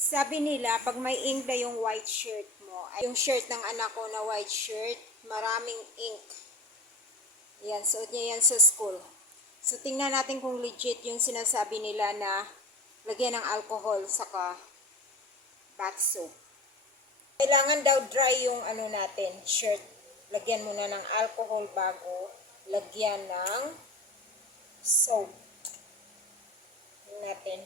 Sabi nila, pag may ink na yung white shirt mo, ay yung shirt ng anak ko na white shirt, maraming ink. Yan, suot niya yan sa school. So, tingnan natin kung legit yung sinasabi nila na lagyan ng alcohol saka bath soap. Kailangan daw dry yung ano natin, shirt. Lagyan muna ng alcohol bago lagyan ng soap. Tingnan natin.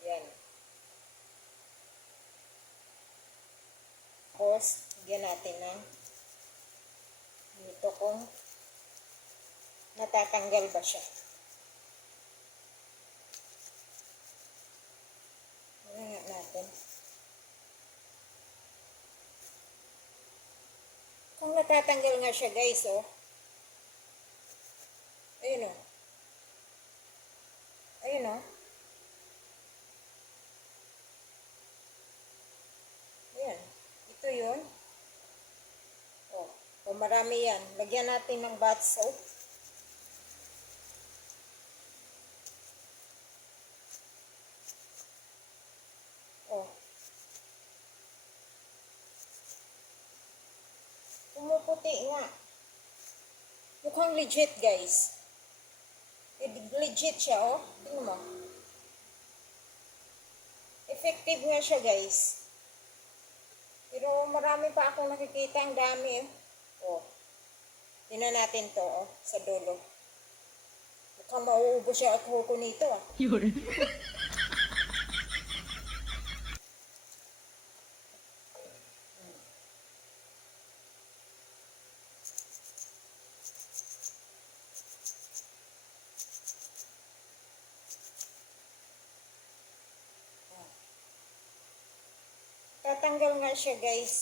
Yan. Tapos, lagyan natin ng dito kung natatanggal ba siya. Tingnan natin. Kung natatanggal nga siya guys, oh. Ayun, oh. Ayun, oh. Ayan. Ito yun. Oh. O marami yan. Lagyan natin ng bath soap. Oh. Pumuputi nga. Mukhang legit guys. Legit siya, oh. Tingnan mo. Effective nga siya guys. Pero marami pa akong nakikita. Ang dami, oh. Tingnan natin to, oh. Sa dulo. Mukhang mauubos siya at huko nito, ah. Yun. Tatanggal nga siya guys.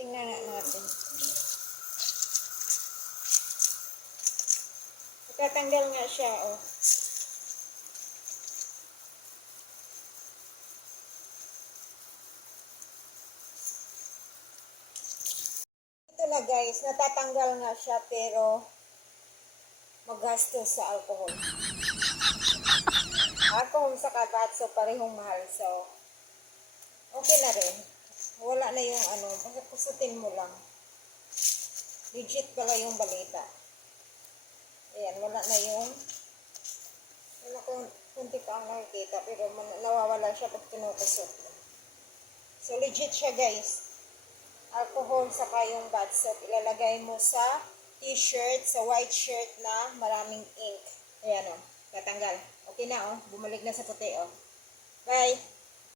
Tingnan natin. Tatanggal nga siya, oh. Ito na guys, natatanggal nga siya pero maggastos sa alcohol. Alcohol sa kabatso parehong mahal, so okay na rin. Wala na yung ano, basta kusutin mo lang. Legit pala yung balita. Ayan, wala na yung wala kung kunti pa ang nakikita pero nawawala siya pag kinukusot. So legit siya guys. Alcohol saka yung bath soap. Ilalagay mo sa t-shirt, sa white shirt na maraming ink. Ayan o, tatanggal. Okay na o, bumalik na sa puti o. Bye!